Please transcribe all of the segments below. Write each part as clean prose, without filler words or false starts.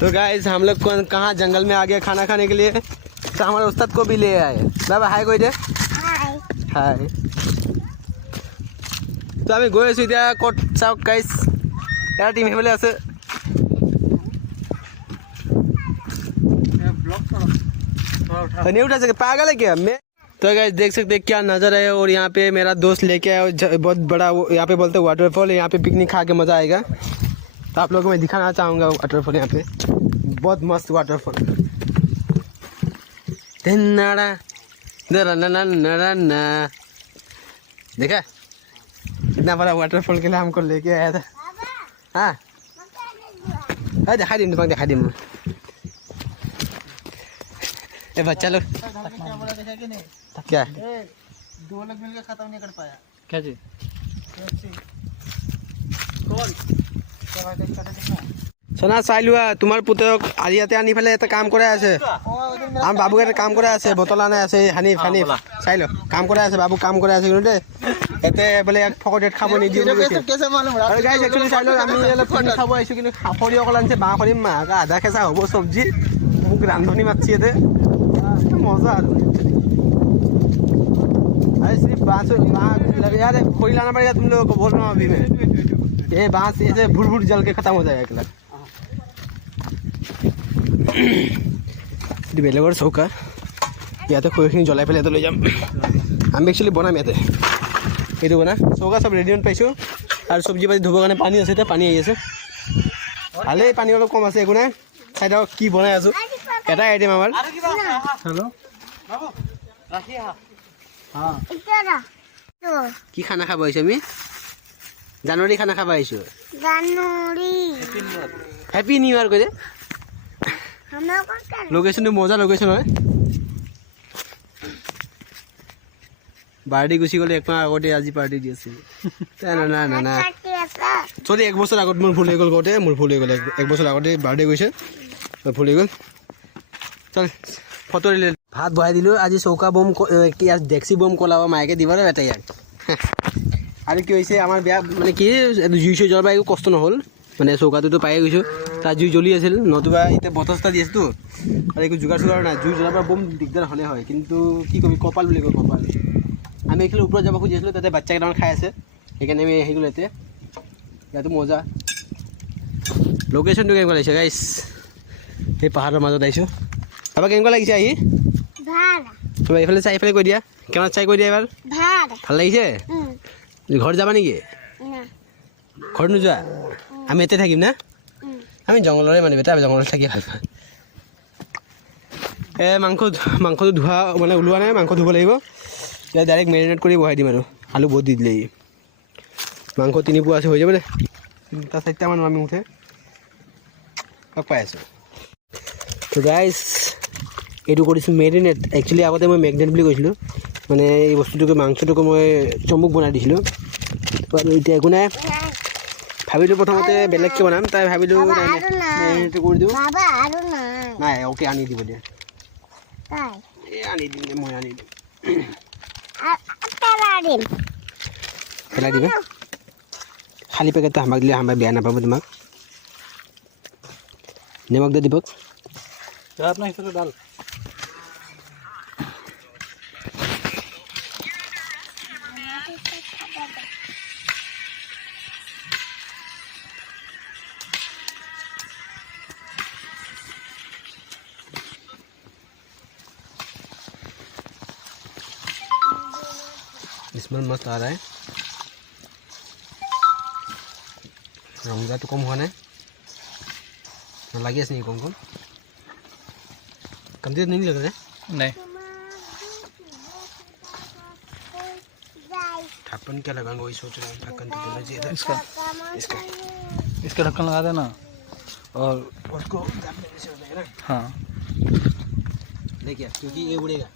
तो गाइस हम लोग कहाँ जंगल में आ गए खाना खाने के लिए, तो हमारे उस्ताद को भी ले आए। बाबा हाय कोई दे हाय। तो আমি গৈ আছোঁ এতিয়া ক'ত চাওক গাইছ, এটা টিম সেইফালে আছে। नहीं उठा सके पागल है क्या मैं। तो गाइस देख सकते हैं क्या नज़र है, और यहाँ पे मेरा दोस्त लेके आया बहुत बड़ा, यहाँ पे बोलते हैं वाटरफॉल, यहाँ पे पिकनिक खा के मज़ा आएगा। तो आप लोगों को मैं दिखाना चाहूँगा वाटरफॉल, यहाँ पे बहुत मस्त वाटरफॉल। देखा इतना बड़ा वाटरफॉल के लिए हमको लेके आया था। हाँ दिखा दी दिखा दी ए बच्चा लोग क्या दो लोग मिलकर खत्म नहीं कर पाया। क्या चीज সোনা চাই লোৱা তোমাৰ পুতেৰক আজি ইয়াতে আনি পেলাই এটা কাম কৰাই আছে। আমাৰ বাবুক এটা কাম কৰাই আছে, বটল আনাই আছে। হানিফ হানিফ চাই ল কাম কৰাই আছে, বাবু কাম কৰাই আছে কিন্তু দেই ইয়াতে বোলে ইয়াক ফকটেট খাব নিদিয়ে। আৰু গাইজ একচুৱেলি চাই লওক আমি অলপ পানী খাব আহিছোঁ, কিন্তু সৰিয়হ অকল আনিছে, বাঁহ সৰিম মাক আধা কেঁচা হ'ব চব্জি। মোক ৰান্ধনি মাতিছে ইয়াতে मजा अरे सिर्फ बांस यार खोई लाना पड़ेगा तुम लोगों को, बोल रहा हूँ अभी मैं। ये बांस ऐसे भुट भुट जल के खत्म हो जाएगा अगला। बेलेगर चौका ইয়াতে খৰিখিনি জ্বলাই পেলাই ইয়াতে লৈ যাম। আমি একচুৱেলি বনাম ইয়াতে, এইটো বনা চৌকা চব ৰেডিমেড পাইছোঁ। আৰু চব্জি পাতি ধুবৰ কাৰণে পানী আছে, এতিয়া পানী আহি আছে। ভালেই পানী অলপ কম আছে, একো নাই। চাই দিয়ক কি বনাই আছোঁ, এটা আইটেম আমাৰ। हेलो কি খানা খাব আহিছোঁ আমি? জানুৱাৰী খানা খাব আহিছোঁ। হেপী নিউ ইয়াৰ কৈ দে। লোকেশ্যনটো মজা লোকেশ্যন হয়। বাৰ্থডে গুচি গ'লে একমাহ আগতে আজি পাৰ্টি দি আছিল। না না না চৰি এক বছৰ আগত মোৰ ভুল হৈ গ'ল, কওঁতে মোৰ ভুল হৈ গ'ল। এক বছৰ আগতে বাৰ্থডে গৈছে, ভুল হৈ গ'ল। চল ফটো দিলে ভাত বহাই দিলোঁ। আজি চৌকা বম কি ডেক্সি বম কলাব মায়েকে দিব আৰু এটা ইয়াক। আৰু কি হৈছে আমাৰ বেয়া মানে কি জুই চুই জ্বলাব একো কষ্ট নহ'ল, মানে চৌকাটোতো পায়ে গৈছোঁ। তাত জুই জ্বলি আছিল, নতুবা এতিয়া বতাহ চতাহ দি আছেতো আৰু একো যোগাৰ চোগাৰ নাই। জুই জ্বলাব বম দিগদাৰ হ'লে হয়, কিন্তু কি কবি কপাল বুলি কয় কপাল। আমি এইফালে ওপৰত যাব খুজি আছিলোঁ, তাতে বাচ্চা কেইটামান খাই আছে, সেইকাৰণে আমি আহি গ'লোঁ ইয়াতে। ইয়াতো মজা লোকেশ্যনটো কেনেকুৱা লাগিছে গাইছ, সেই পাহাৰৰ মাজত আহিছোঁ। তাৰপৰা কেনেকুৱা লাগিছে আহি? তোমাৰ এইফালে চাই এইফালে কৈ দিয়া, কেমেৰাত চাই কৈ দিয়া এবাৰ। ভাল লাগিছে? ঘৰত যাবা নেকি? ঘৰত নোযোৱা? আমি ইয়াতে থাকিম না? আমি জংঘলৰে মানুহ, বেটা জংঘলত থাকি ভাল পাওঁ। মাংসটো ধোৱা মানে ওলোৱা নাই, মাংস ধুব লাগিব। ইয়াত ডাইৰেক্ট মেৰিনেট কৰি বহাই দিম আৰু আলু বহুত দি দিলে। মাংস 3 পোৱা আছে, হৈ যাব দে। 3-4টামান আমি উঠে পাই আছোঁ। তো গাইজ এইটো কৰিছোঁ মেৰিনেট। একচুৱেলি আগতে মই মেগনেট বুলি কৈছিলোঁ, মানে এই বস্তুটোকে মাংসটোকে মই চম্বুক বনাই দিছিলোঁ। এতিয়া একো নাই, ভাবিলোঁ প্ৰথমতে বেলেগকৈ বনাম, তাই ভাবিলোঁ মেৰিনেটটো কৰি দিওঁ। নাই অ'কে আনি দিব দিয়া, এই আনি দিম দে, মই আনি দিম। পেলাই দিবা খালী পেকেটটো আমাক দিলে আমাৰ বেয়া নাপাব তোমাক। নিমখ দে দীপক। डाल स्मेल मस्त आ रहा है। रंगा तो कम हुआ ना, लगे नहीं कम कम कमती नहीं लग रहा है। नहीं ढक्कन क्या लगाऊंगा वही सोच रहा हूँ। ढक्कन तो देना चाहिए था इसका इसका इसका ढक्कन लगा देना और उसको जाने से हो जाएगा ना। हाँ देखिए क्योंकि ये उड़ेगा,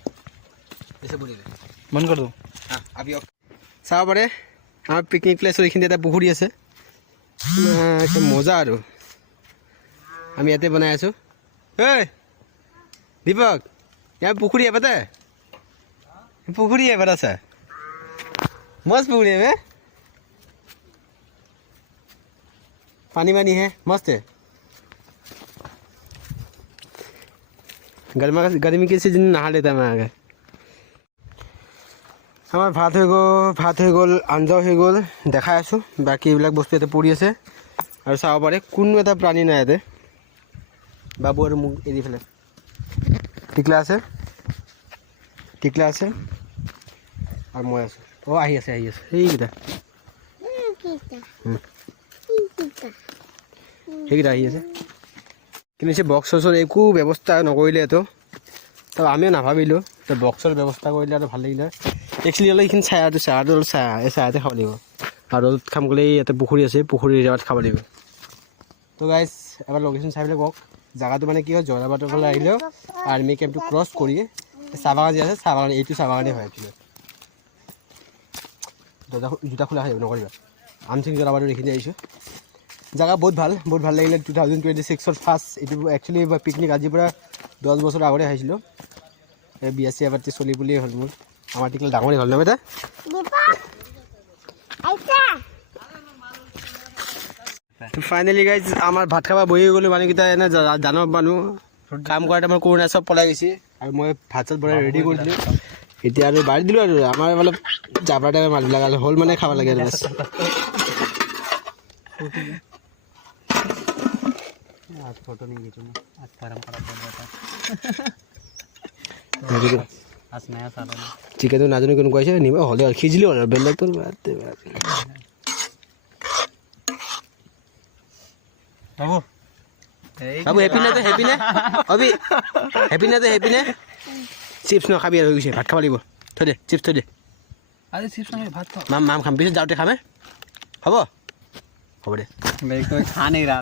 ऐसे उड़ेगा। बंद कर दो। हाँ अभी চাব পাৰে আমাৰ পিকনিক প্লেচৰ এইখিনি এটা পুখুৰী আছে, মজা। আৰু আমি ইয়াতে বনাই আছোঁ। ঐ দীপক यहाँ पुखुरी है पता है, पुखुरी है बड़ा सा मस्त पुखुरी है में पानी वानी है मस्त है। गर्मी के सीजन नहा लेता मैं आगे আমার ভাত হৈ গ'ল আঞ্জাও হৈ গ'ল দেখাই আছোঁ বাকী এইবিলাক বস্তু ইয়াতে পৰি আছে আৰু চাব পাৰে কোনো এটা প্ৰাণী নাই ইয়াতে বাবু আৰু মোক এৰি ফেলে টিকলা আছে আৰু মই আছোঁ অঁ আহি আছে সেইকেইটা আহি আছে কিন্তু সেই বক্স চক্সৰ একো ব্যৱস্থা নকৰিলে এইটো তো আমিও নাভাবিলোঁ তো বক্সৰ ব্যৱস্থা কৰিলে আৰু ভাল লাগিলে একচুৱেলি অলপ এইখিনি চায়াটো অলপ এই চায়াতে খাব লাগিব আৰু খাম গ'লে ইয়াতে পুখুৰী আছে পুখুৰীৰ জেগাত খাব লাগিব তো গাইজ এবাৰ লোকেশ্যন চাই পেলাই কওক জেগাটো মানে কি হয় জয়ৰাবাটৰ ফালে আহিলেও আৰ্মি কেম্পটো ক্ৰছ কৰি চাহ বাগান যি আছে চাহ বাগান এইটো চাহ বাগানেই হয় একচুৱেলি জোতা খোলা হয় নকৰিবা আমচিং জয়ৰাবাটৰ এইখিনি আহিছোঁ জেগা বহুত ভাল লাগিলে 2026ৰ ফাৰ্ষ্ট এইটো একচুৱেলি পিকনিক আজিৰ পৰা 10 বছৰ আগতে আহিছিলোঁ এই বিয়া চিয়া পাতি চলি বুলিয়ে হ'ল মোৰ আমাৰ টিকলা ডাঙৰেই হ'ল ন বেটা ফাইনেলি গাইজ আমাৰ ভাত খাব বহি গ'লোঁ মানুহকেইটা এনে দানৱ মানুহ কাম কৰাতে আমাৰ কৰোণা চব পলাই গৈছে আৰু মই ভাত চাত বনাই ৰেডি কৰি দিলোঁ এতিয়া আৰু বাঢ়ি দিলোঁ আৰু আমাৰ অলপ জাবৰা টাইপৰ মানুহবিলাক হ'ল মানে খাব লাগে আৰু বাছ आज फोटो नहीं खींचूंगा आज परंपरा कर देता आज नया साल है चिकन तो नाजनो कोन কৈছে নিব হলে আর খিজলি আর বেলেগ তোর বাতে বাবু বাবু হ্যাপি না অবি হ্যাপি না চিপস ন খাবি আর হইছে ভাত খাব লাগিব থৈ দে চিপস থৈ দে আরে চিপস আমি ভাত খাও মাম খাম পিছত যাওঁতে খামে হ'ব দে मैं कोई खा नहीं रहा